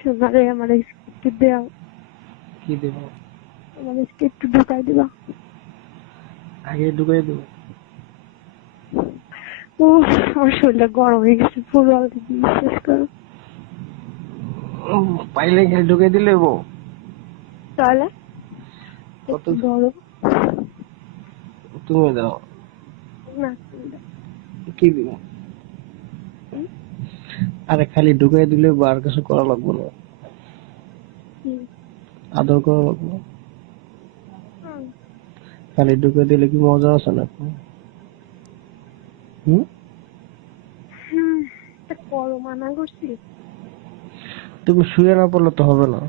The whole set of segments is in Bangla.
সোনারে আমার একটু দেও। কি দেব? আমার একটু ঢুকাই দিবা। আগে ঢুকাই দেবো। ও আমার শরীরটা গরম হয়ে গেছে পুরো অলরেডি বিশ্বাস করো। পাইলে গিয়ে ঢুকাই দিলে বউ। তাহলে? কত? গরম তুমি দাও। না কি দিব? আরে খালি ঢুকাই দিলে আর কিছু করা লাগবে না। আদর করা লাগবে। খালি ঢুকে দিলে কি মজা আছে না? হুম? করো মানা করছি। তুমি শুয়ে না পড়লে তো হবে না।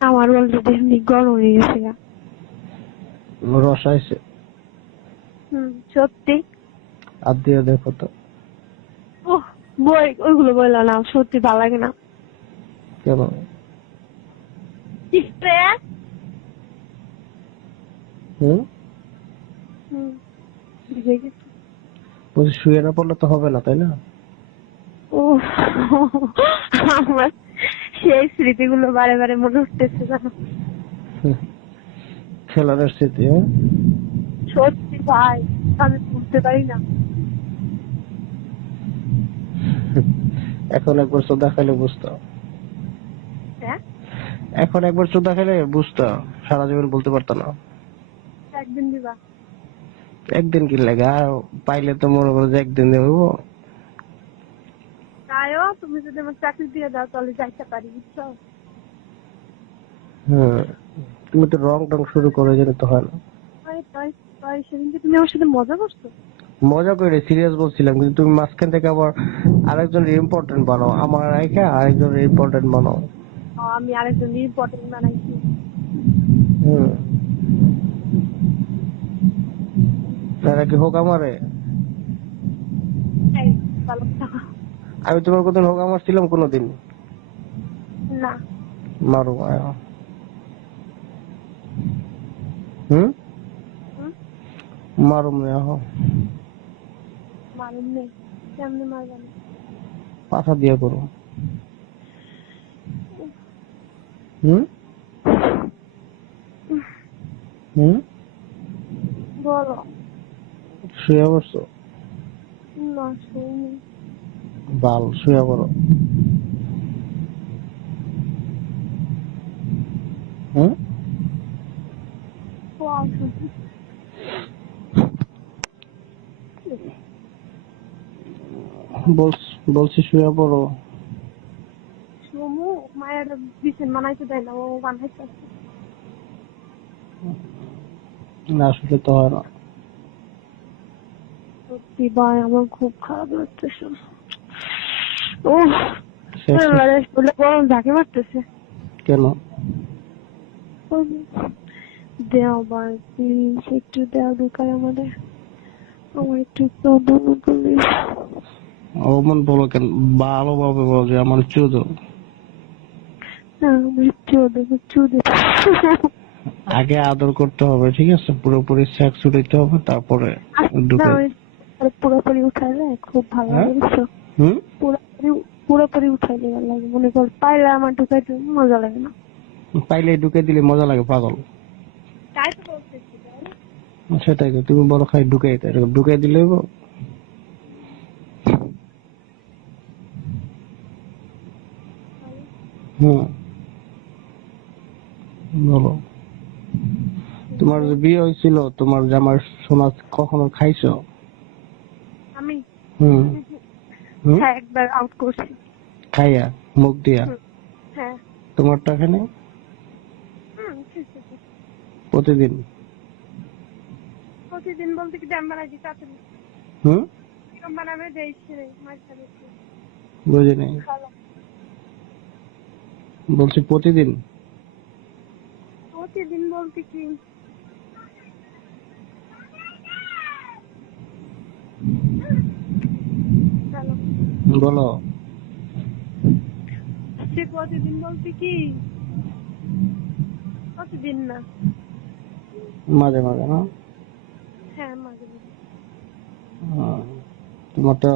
আমার অলরেডি এমনি গরম হয়ে গেছে রস আইছে। হুম সত্যি। আর দিয়ে দেখো তো। বই ওইগুলো বলল না সত্যি ভালো লাগে না। কেন? বলছি শুয়ে না পড়লে তো হবে না তাই না? ও আমার সেই স্মৃতিগুলো বারে বারে মনে উঠতেছে জানো। খেলার স্মৃতি হ্যাঁ? সত্যি ভাই আমি বুঝতে পারি না। এখন একবার চোদ্দা খাইলে বুঝতাম হ্যাঁ? এখন একবার চোদ্দা খাইলে বুঝতাম সারা জীবন বলতে পারতাম না। একদিন দিবা। একদিন কি লাগে? আর পাইলে তো মনে করো যে একদিন দেবো তাইও তুমি যদি আমার চাকরি দিয়ে দাও তাহলে যাইতে পারি বুঝছ? হ্যাঁ তুমি তো রং টং শুরু করে যেতে তো হয় না। তুমি আমার সাথে মজা করছ? মজা করে সিরিয়াস বলছিলাম কিন্তু তুমি মাঝখান থেকে আবার আরেকজন ইম্পর্টেন্ট বানাও। আমার রাইখা আরেকজন ইম্পর্টেন্ট বানাও। আমি আরেকজন ইম্পর্টেন্ট বানাইছি। হুম। তারা কি হোক আমারে। আমি তোমার কোথাও হোক আমার ছিলাম কোনোদিন। না। মারো আয়া। হুম? নেই কেমনে মারবানি? পাছা দিয়া করো হুম? হুম? বলো। শুয়ে পড়ছো? না শুনি বাল শুয়ে পড়ো। হুম ওয়াও শুনি বলছ- শুয়ে পড়ো। সমু মায়ের বিছান বানাইতে দেয় না ও তো হয় না। সত্যি ভাই আমার খুব খারাপ লাগতেছে। ও এবারে বলে গরম ঝাঁকে মারতেছে। কেন? দেও ভাই প্লিজ একটু দেও ঢুকায় আমাদের। আমার একটু অমন বলো কেন? ভালোভাবে বলো যে আমার চুদো আগে আদর করতে হবে ঠিক আছে? পুরোপুরি সেক্স উঠাইতে হবে তারপরে ঢুকে পুরোপুরি উঠাইলে খুব ভালো হ্যাঁ? লাগে বুঝছ? হুম? পুরোপুরি পুরোপুরি উঠাইলে ভালো লাগে। মনে কর পাইলে আমার ঢুকাইতে মজা লাগে না। পাইলে ঢুকে দিলে মজা লাগে পাগল। তাই তো বলতেছি সেটাই তো তুমি বলো খাই ঢুকাই ঢুকাই দিলে বলো। তোমার যে বিয়ে হয়েছিল তোমার জামার সোনা কখনো খাইছো? আমি? হুম। হ্যাঁ একবার আউট করছি। খাইয়া মুখ দিয়া। হ্যাঁ। তোমারটা এখানে? প্রতিদিন? প্রতিদিন বলতে কি বানাই দিই তাড়াতাড়ি। হুম? মাছ বুঝি নাই খাওয়া বলছি প্রতিদিন? প্রতিদিন বলতে কি? বলো। সে প্রতিদিন বলতে কি? প্রতিদিন না। মাঝে মাঝে না? হ্যাঁ মাঝে মাঝে। তোমারটা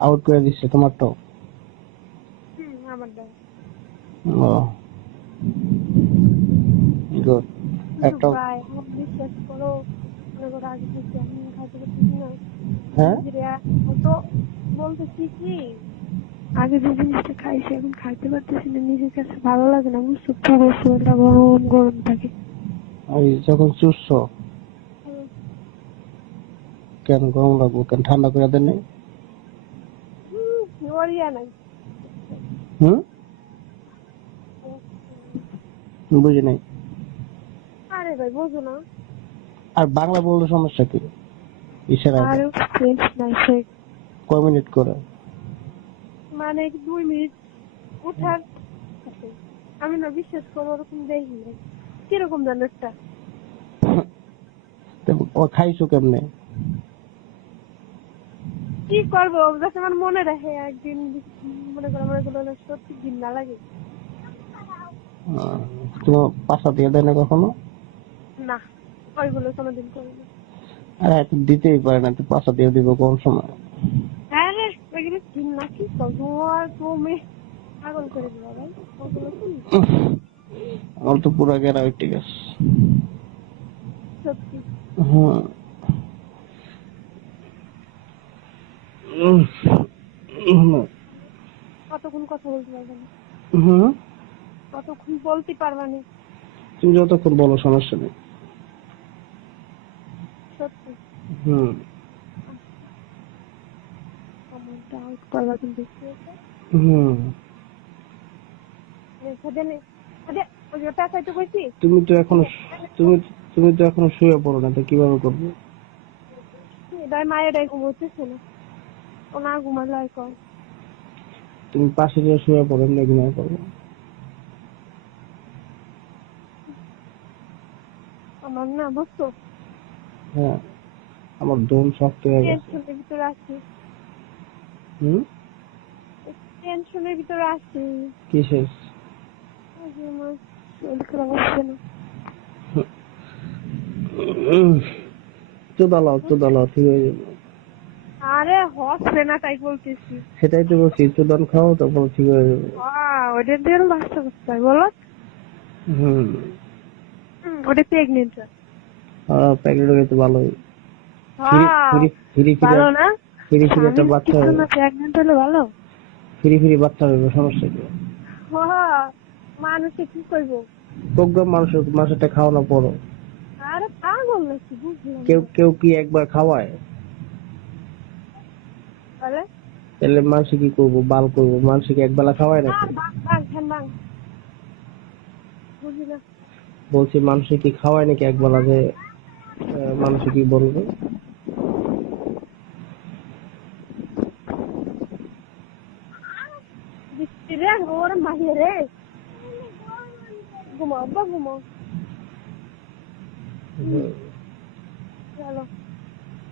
আউট করে দিচ্ছে তোমারটা আমার দেয় ও গুড কিন্তু একটা ভাই আমার বিশ্বাস করো মনে করো আগে থেকে আমি হ্যাঁ? ও তো বলতেছি কি আগে যে জিনিসটা খাইছি এখন খাইতে পারতেছি না। নিজের কাছে ভালো লাগে না বুঝছ? পুরো শরীরটা গরম গরম থাকে। ওই যখন চুষছ কেন গরম লাগবো? কেন ঠান্ডা করে দেন নাই? হুম, হুম? বুঝি নাই। আরে ভাই বোঝো না। আর বাংলা বললে সমস্যা কি? ইশারা আরে ফ্রেন্স নাই সে কয় মিনিট করে? মানে দুই মিনিট। উঠার আমি না বিশ্বাস করো ওরকম দেখি কীরকম জানো একটা? ও খাইছো কেমনে? কি করব? আমার মনে রাখে একদিন মনে করো আমার এগুলো সত্যি দিন না লাগে। তোমার পাশা দিয়ে দেয় না কখনো? না ওইগুলো কোনোদিন করি না। আরে এত দিতেই পারে না তো পাশা দিয়ে দিব কোন সময়? হ্যাঁ রে ওইগুলো দিন না কি কর তোমার তুমি পাগল করে দিবা ভাই ওগুলো কি আমার তো পুরো গেরা ঠিক আছে সত্যি। হুম। কতক্ষণ কথা বলতে পারবে না? হুম? কতক্ষণ বলতে পারবে না। তুমি যতক্ষণ বলো সমস্যা নেই। সত্যি? হুম। আমার ডাউট করবা কিন্তু হুম। সেদিনে ওই যে কইছি তুমি তো এখনও তুমি তুমি তো এখনও শুয়ে পড়ো না তো কীভাবে করবে? এটাই মায়েরাই ঘুমোতেছে না। ও না ঘুমালে কর তুমি পাশে গিয়ে শুয়ে পড়ো এমনি ঘুমিয়ে পড়বে আমার না বুঝছ? হ্যাঁ আমার দম শক্ত হয়ে গেছে। টেনশনের ভিতরে আছি। হুম? টেনশনের ভিতরে আছি। কিসের? আমার শরীর খারাপ হচ্ছে না। চোদালাও চোদালাও ঠিক হয়ে যাবে আরে হচ্ছে না তাই বলতেছি। সেটাই তো বলছি চোদন খাও তারপর ঠিক হয়ে যাবে। আহ, দিয়ে বাচ্চা করতে হয় বলো। হুম হুম, ওটা প্রেগনেন্ট প্যাকেট হয়ে তো ভালোই। ফিরি হ্যাঁ ফিরি ভালো না? ফিরি ফিরি একটা বাচ্চা হবে। প্রেগনেন্ট হলে ভালো? ফিরি ফিরি বাচ্চা হবে সমস্যা কি হ্যাঁ মানুষে কি করব? প্রোগ্রাম মানুষের মানুষটা খাওয়ানো পড়ো। আরে পাগল নাকি বুঝলাম কেউ কেউ কি একবার খাওয়ায়? তাহলে তাহলে মানুষ কি করব বাল করব? মানুষ কি একবেলা খাওয়ায় নাকি? বুঝি না বলছি মানুষ কি খাওয়ায় নাকি? একবেলা যে মানুষ কি বলবে?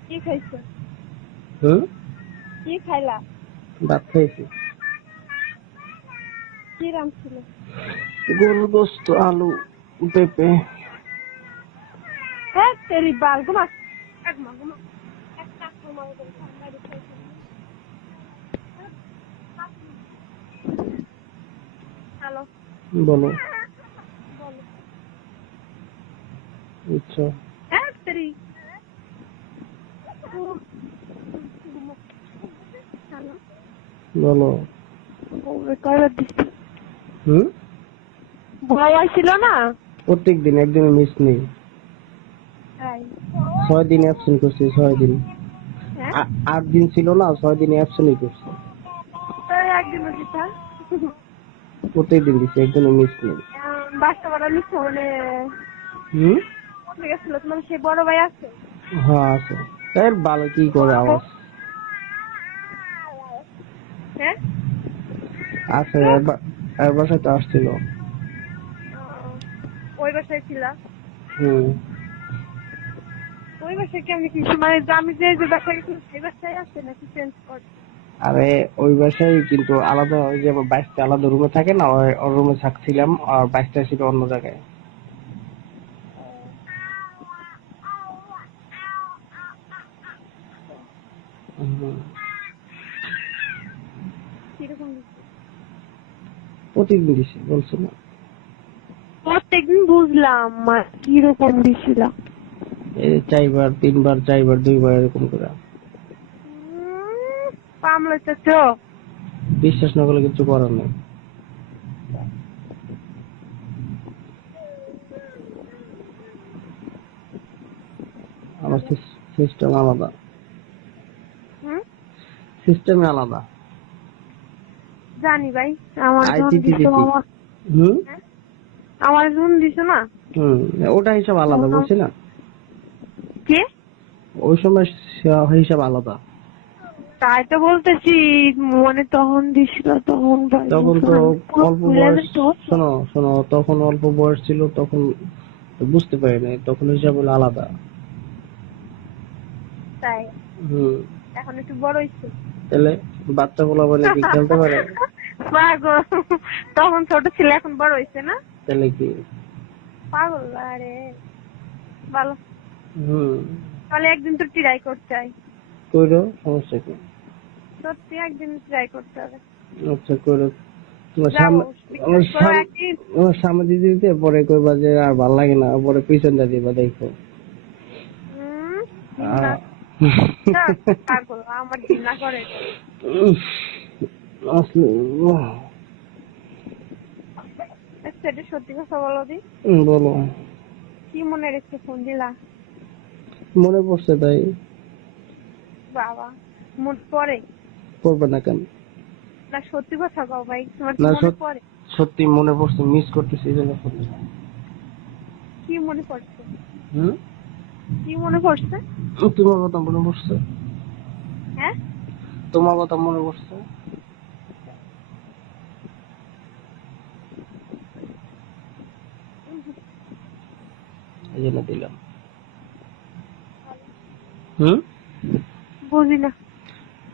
কি খাইছো? হুম? কি খাইলা? ভাত খাইছি। কি গরুর গোস্ত আলু। পেঁপে হ্যাঁ তেরি বাল ঘুমা। এক ঘুমা। এক কাক তো হ্যালো। বলো। বলো। আচ্ছা। হ্যাঁ তেরি। বলো। কয়বার দিচ্ছি হুম? ভয় ছিল না? প্রত্যেক দিন একদিন মিস নেই। ছয় দিন অ্যাবসেন্ট করছি ছয় দিন। হ্যাঁ? আট দিন ছিল না ছয় দিন অ্যাবসেন্টই করছি। প্রত্যেক দিন দিচ্ছি একদিনও মিস নেই। বাসটা বড় মিথ্যা মানে হুম? গেছিল? তোমার সেই বড় ভাই আছে? হ্যাঁ আছে। এর ভালো কি করে আওয়াজ? হ্যাঁ? আছে একবার এর বাসায় তো আসছিল। ওই বাসায় ছিল হুম। ওই বাসায় কি মানে যে আমি যে যে বাসায় গেছিলাম সেই বাসায় আছে নাকি চেঞ্জ কর? আরে ওই বাসায় কিন্তু আলাদা ওই যে বাইশটা আলাদা রুমে থাকে না ওই ওর রুমে থাকছিলাম আর বাইশটা ছিল অন্য জায়গায়। প্রতিদিন দিছি বলছো না। প্রত্যেকদিন বুঝলাম আর কীরকম দিছিলাম এই চারবার তিনবার চারবার দুইবার এরকম করে। পামলা চাচ বিশ্বাস না করলে কিছু করার নেই। আমার সিস্টেম আলাদা। সিস্টেম আলাদা। জানি ভাই আমার হুম? আমার যখন দিছো না? হুম ওটা হিসাব আলাদা বলছি না কে? ওই সময় হিসাব আলাদা। তাই তো বলতেছি মানে তখন দিছিল তখন ভাই তখন তো অল্প বয়স শোনো শোনো তখন অল্প বয়স ছিল তখন বুঝতে পারি নাই তখন হিসাব হলো আলাদা। তাই? হুম। এখন একটু বড় হইছে তাহলে বাচ্চা বলা বলে কি খেলতে পারে? পাগল। তখন ছোট ছিল এখন বড় হইছে না? তাহলে কি? পাগল আরে ভালো। হুম। তাহলে একদিন তো ট্রাই করতে হয়। কইরো সমস্যা কি? সত্যি একদিন ট্রাই করতে হবে। আচ্ছা কইরো। তোমার সামনে করো দিতে দিতে পরে কইবা যে আর ভালো লাগে না পরে পিছনটা দিবা দেখো। আমার ঘৃণা করে। উফ, আসলে এটা সত্যি কথা বলো দি। বলো। কি মনে রেখে ফোন দিলা? মনে পড়ছে তাই। বাবা মন পরে পড়বে না কেন? না সত্যি কথা কও ভাই তোমার মনে পড়ে? সত্যি মনে পড়ছে মিস করতেছি এই জন্য কি মনে পড়ছে? হুম? কি মনে পড়ছে? তোমার কথা মনে পড়ছে? হ্যাঁ? তোমার কথা মনে পড়ছে? এই জন্য দিলাম। হুম? বুঝি না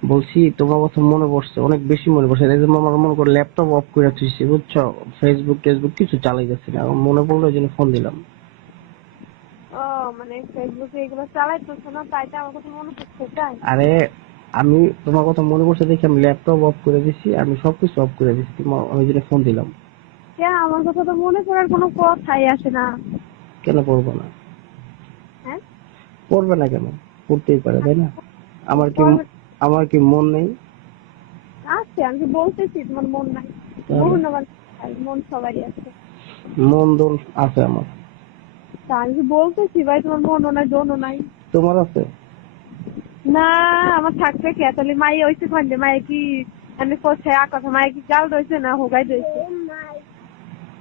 বলছি তোমার কথা মনে পড়ছে অনেক বেশি মনে পড়ছে। এই জন্য আমার মনে করে ল্যাপটপ অফ করে থুইছি বুঝছ? ফেসবুক টেসবুক কিছু চালাই যাচ্ছে না। আমার মনে পড়ল এই জন্য ফোন দিলাম। ও মানে ফেসবুকে এগুলো চালাইতেছো না তাই তো আমার কথা মনে পড়ছে তাই? আরে আমি তোমার কথা মনে পড়ছে দেখি আমি ল্যাপটপ অফ করে দিছি আমি সবকিছু অফ করে দিছি। তোমার ওই জন্য ফোন দিলাম। কেন? আমার কথা তো মনে পড়ার কোনো কথাই আসে না। কেন পড়ব না? হ্যাঁ? পড়বে না কেন? পড়তেই পারে তাই না? আমার কি আমার কি মন নেই? আছে আমি বলতেছি তোমার মন নাই। তাহলে? মন মন সবারই আছে। মন দোল আছে আমার। আমি বলতেছি ভাই তোমার মনও নাই দোনও নাই। তোমার আছে? না আমার থাকবে কে? তাহলে মাই হইছে খন্ডে মাই কি আমি কোথায় আ কথা মাই কি গাল রয়েছে না হোগাই রয়েছে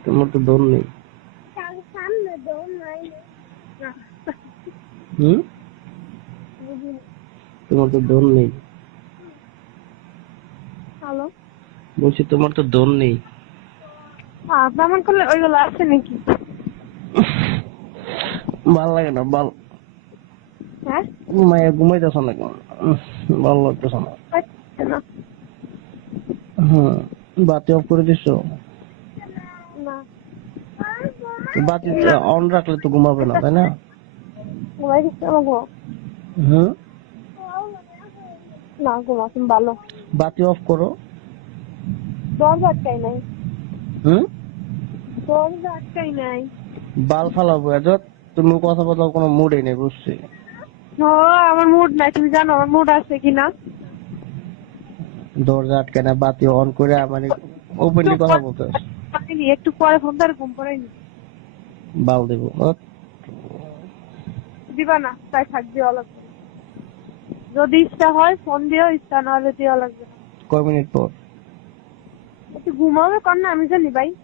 তোমার তো দোল নেই। হুম তোমার তো নেই। হ্যালো বলছি তোমার তো নেই। করলে ওইগুলো আছে নাকি? ভালো লাগে না ভালো। হ্যাঁ? ঘুমাই ঘুমাইতেছ না কেন? ভালো লাগতেছ না। হ্যাঁ বাতি অফ করে দিছো? বাতি অন রাখলে তো ঘুমাবে না তাই না? ভালো। বাতি অফ করো। দরজা আটকাই নাই। হুম? দরজা আটকাই নাই। বাল ফালাবো এজত। তুমি কথা বলার কোনো মুডই নেই বুঝছি। ও আমার মুড নাই তুমি জানো আমার মুড আছে কিনা? দরজা আটকে না বাতি অন করে মানে ওপেনলি কথা বলতে। একটু পরে ফোন ধরে ঘুম পড়াইনি বাল দেব। দিবা না তাই থাক দেওয়া লাগবে। যদি ইচ্ছা হয় ফোন দিও ইচ্ছা না হলে দেওয়া লাগবে কয় মিনিট পর? একটু ঘুমাবে কর না আমি জানি ভাই।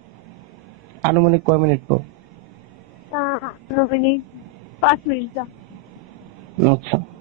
আনুমানিক কয় মিনিট পর? আহ, মিনিট পাঁচ মিনিট যা। আচ্ছা।